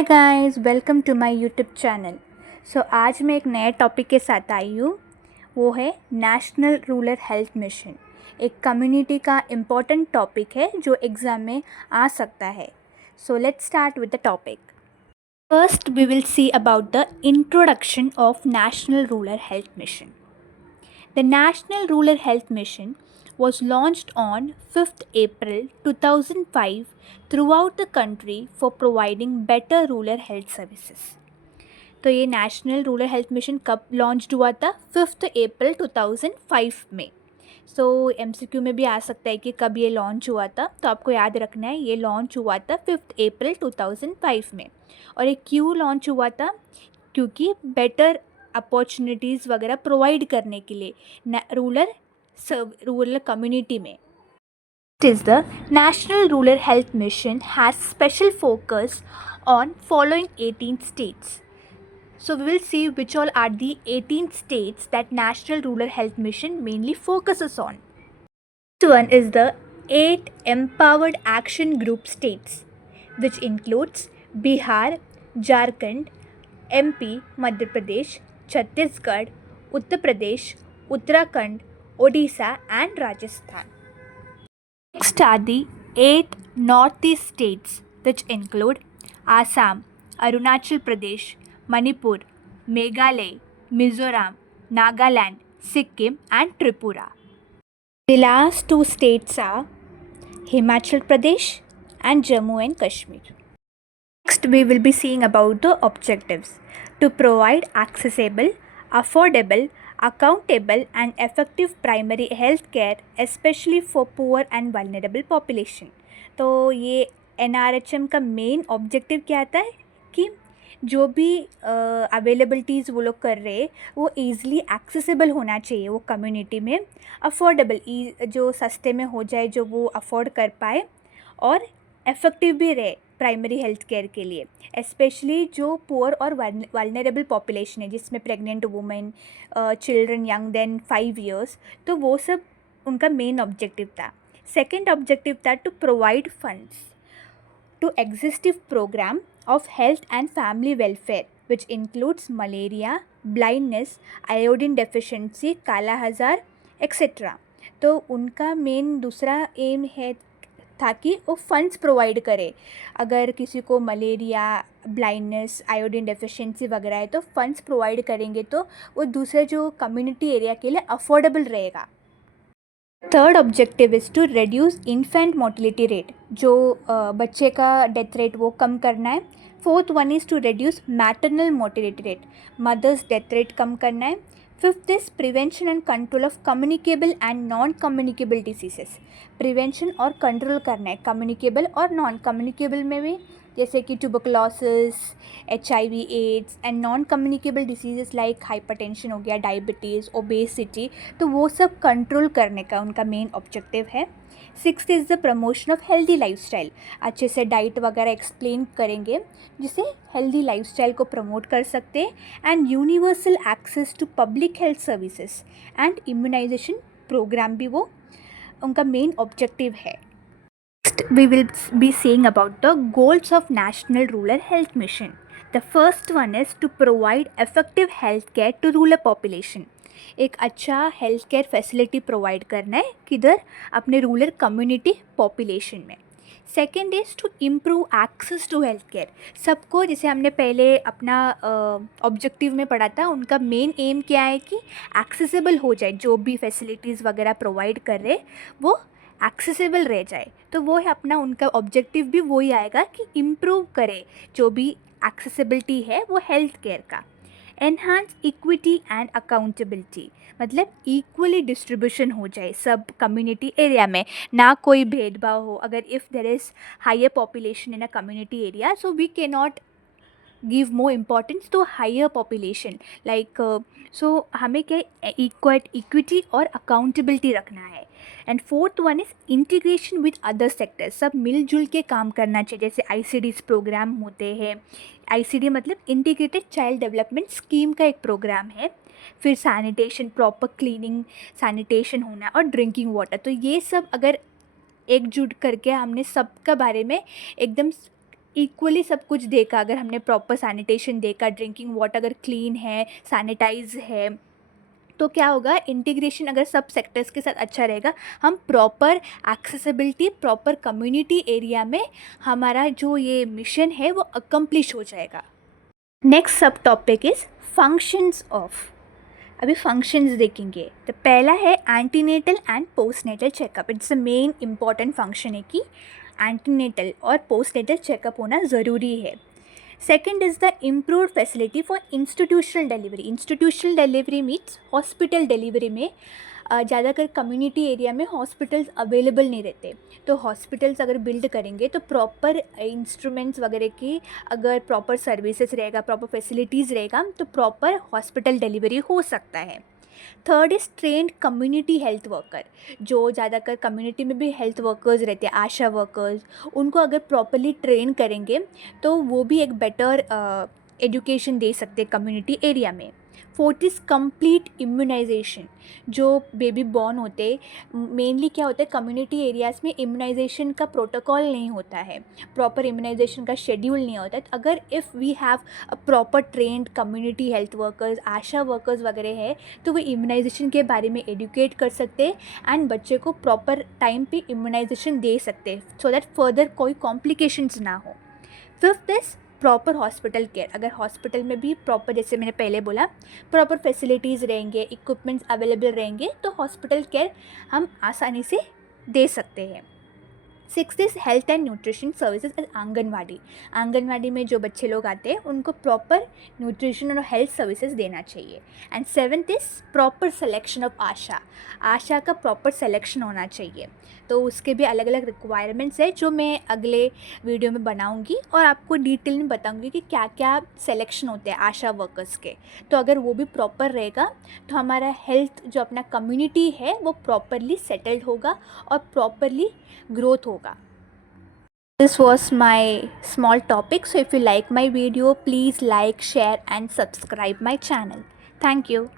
Hi guys, welcome to my YouTube channel. आज मैं एक नए टॉपिक के साथ आई हूँ। वो है नेशनल रूरल हेल्थ मिशन। एक कम्युनिटी का इम्पोर्टेंट टॉपिक है जो एग्ज़ाम में आ सकता है। Let's start with the topic. First we will see about the introduction of national rural health mission. The National Rural Health Mission was launched on 5th April 2005 throughout the country for providing better rural health services. तो ये national rural health mission कब launch हुआ था? 5th अप्रैल 2005 में। MCQ में भी आ सकता है कि कब ये लॉन्च हुआ था, तो आपको याद रखना है ये लॉन्च हुआ था 5th अप्रैल 2005 में। और ये क्यों लॉन्च हुआ था? क्योंकि बेटर अपॉर्चुनिटीज़ वगैरह प्रोवाइड करने के लिए रूरल कम्युनिटी में। It is the National Rural Health Mission has special focus on following 18 states. So we will see which all are the 18 states that National Rural Health Mission mainly focuses on. First one is the 8 Empowered Action Group states, which includes Bihar, Jharkhand, MP, Madhya Pradesh, Chhattisgarh, Uttar Pradesh, Uttarakhand, Odisha and Rajasthan. Next are the 8 Northeast states, which include Assam, Arunachal Pradesh, Manipur, Meghalaya, Mizoram, Nagaland, Sikkim and Tripura. The last two states are Himachal Pradesh and Jammu and Kashmir. Next, we will be seeing about the objectives to provide accessible, affordable, accountable and effective primary health care especially for poor and vulnerable population. तो ये NRHM का main objective क्या आता है कि जो भी availabilities वो लोग कर रहे हैं वो ईज़िली एक्सेसिबल होना चाहिए वो कम्युनिटी में, अफोर्डेबल जो सस्ते में हो जाए, जो वो अफोर्ड कर पाए और इफ़ेक्टिव भी रहे प्राइमरी हेल्थ केयर के लिए, स्पेशली जो पुअर और वल्नरेबल पॉपुलेशन है जिसमें pregnant women, children young than 5 years, तो वो सब उनका मेन ऑब्जेक्टिव था। सेकेंड ऑब्जेक्टिव था to provide funds to exhaustive program of health and family welfare which includes malaria, blindness, iodine deficiency, काला हजार etc. तो उनका मेन दूसरा एम है था कि वो फंड्स प्रोवाइड करे। अगर किसी को मलेरिया, ब्लाइंडनेस, आयोडीन डेफिशिएंसी वगैरह है तो फंड्स प्रोवाइड करेंगे तो वो दूसरे जो कम्युनिटी एरिया के लिए अफोर्डेबल रहेगा। Third objective is to reduce infant mortality rate, जो बच्चे का डेथ रेट वो कम करना है। Fourth one is to reduce maternal mortality rate, mothers death rate कम करना है। Fifth is prevention and control of communicable and non communicable diseases, prevention और कंट्रोल करना है कम्युनिकेबल और नॉन कम्युनिकेबल में भी, जैसे कि tuberculosis, HIV, AIDS and non communicable diseases like hypertension हो गया, डायबिटीज़, ओबेसिटी, तो वो सब कंट्रोल करने का उनका मेन ऑब्जेक्टिव है। Sixth is the promotion of healthy lifestyle, अच्छे से डाइट वगैरह एक्सप्लेन करेंगे जिससे हेल्दी लाइफस्टाइल को प्रमोट कर सकते हैं। And universal access to public health services and immunization program भी वो उनका मेन ऑब्जेक्टिव है। We will be seeing about the goals of National Rural Health Mission. The first one is to provide effective health care to rural population. एक अच्छा health care facility provide करना है किधर? अपने रूरल कम्युनिटी पॉपुलेशन में। Second is to improve access to health care, सबको, जैसे हमने पहले अपना ऑब्जेक्टिव में पढ़ा था, उनका मेन एम क्या है कि एक्सेसिबल हो जाए, जो भी फैसिलिटीज़ वगैरह प्रोवाइड कर रहे वो एक्सेसिबल रह जाए। तो वो है अपना उनका ऑब्जेक्टिव भी वही आएगा कि इम्प्रूव करे जो भी एक्सेसिबिलिटी है वो हेल्थ केयर का। एनहांस इक्विटी एंड अकाउंटेबिलिटी, मतलब इक्वली डिस्ट्रीब्यूशन हो जाए सब कम्युनिटी एरिया में, ना कोई भेदभाव हो। अगर if there is higher population in a community area, so we can not give more importance to higher population, like so हमें क्या इक्विटी और अकाउंटेबिलिटी रखना है। And fourth one is integration with other sectors, सब मिलजुल के काम करना चाहिए, जैसे ICDs प्रोग्राम होते हैं। ICD मतलब इंटीग्रेटेड चाइल्ड डेवलपमेंट स्कीम का एक प्रोग्राम है। फिर सैनिटेशन, प्रॉपर क्लीनिंग, सैनिटेशन होना और ड्रिंकिंग वाटर, तो ये सब अगर एकजुट करके हमने सबका बारे में एकदम इक्वली सब कुछ देखा, अगर हमने प्रॉपर सैनिटेशन देखा, ड्रिंकिंग वाटर अगर क्लीन है, सैनिटाइज है, तो क्या होगा, इंटीग्रेशन अगर सब सेक्टर्स के साथ अच्छा रहेगा, हम proper accessibility, proper community area में हमारा जो ये मिशन है वो अकम्प्लिश हो जाएगा। नेक्स्ट सब टॉपिक इज़ फंक्शंस ऑफ। अभी फंक्शंस देखेंगे। तो पहला है antenatal and postnatal checkup. It's the main important function है कि एंटीनेटल और पोस्टनेटल चेकअप होना ज़रूरी है। Second is the improved facility for institutional delivery. Institutional delivery means hospital delivery में ज़्यादातर कम्युनिटी एरिया में हॉस्पिटल्स अवेलेबल नहीं रहते, तो हॉस्पिटल्स अगर बिल्ड करेंगे तो प्रॉपर इंस्ट्रूमेंट्स वगैरह की अगर प्रॉपर सर्विसेज रहेगा, प्रॉपर फैसिलिटीज़ रहेगा, तो प्रॉपर हॉस्पिटल डिलीवरी हो सकता है। Third is trend community health worker. जो ज़्यादातर कम्युनिटी में भी हेल्थ वर्कर्स रहते हैं, आशा वर्कर्स, उनको अगर प्रॉपरली ट्रेन करेंगे तो वो भी एक बेटर एजुकेशन दे सकते हैं कम्युनिटी एरिया में। Fourth is complete immunization. जो बेबी बॉर्न होते, मेनली क्या होता है, कम्युनिटी एरियाज़ में इम्यूनाइजेशन का प्रोटोकॉल नहीं होता है, प्रॉपर इम्यूनाइजेशन का शेड्यूल नहीं होता है। तो अगर if we have a proper trained community health workers, ASHA workers वगैरह है, तो वो इम्यूनाइजेशन के बारे में एडुकेट कर सकते हैं एंड बच्चे को प्रॉपर टाइम पे इम्यूनाइजेशन दे सकते हैं, सो दैट फर्दर कोई कॉम्प्लिकेशंस ना हो। Fifth is proper hospital care. अगर हॉस्पिटल में भी प्रॉपर, जैसे मैंने पहले बोला, प्रॉपर फैसिलिटीज़ रहेंगे, इक्विपमेंट्स अवेलेबल रहेंगे, तो हॉस्पिटल केयर हम आसानी से दे सकते हैं। Sixth is health and nutrition services at anganwadi. Anganwadi में जो बच्चे लोग आते हैं उनको प्रॉपर न्यूट्रिशन और हेल्थ सर्विसेज देना चाहिए। And seventh is proper selection of ASHA. ASHA का प्रॉपर सिलेक्शन होना चाहिए, तो उसके भी अलग अलग रिक्वायरमेंट्स है जो मैं अगले वीडियो में बनाऊंगी और आपको डिटेल में बताऊंगी कि क्या क्या सिलेक्शन होते हैं आशा वर्कर्स के। तो अगर वो भी प्रॉपर रहेगा तो हमारा हेल्थ जो अपना कम्युनिटी है वो प्रॉपरली सेटल्ड होगा और प्रॉपरली growth होगा। This was my small topic. So if you like my video, please like, share and subscribe my channel. Thank you.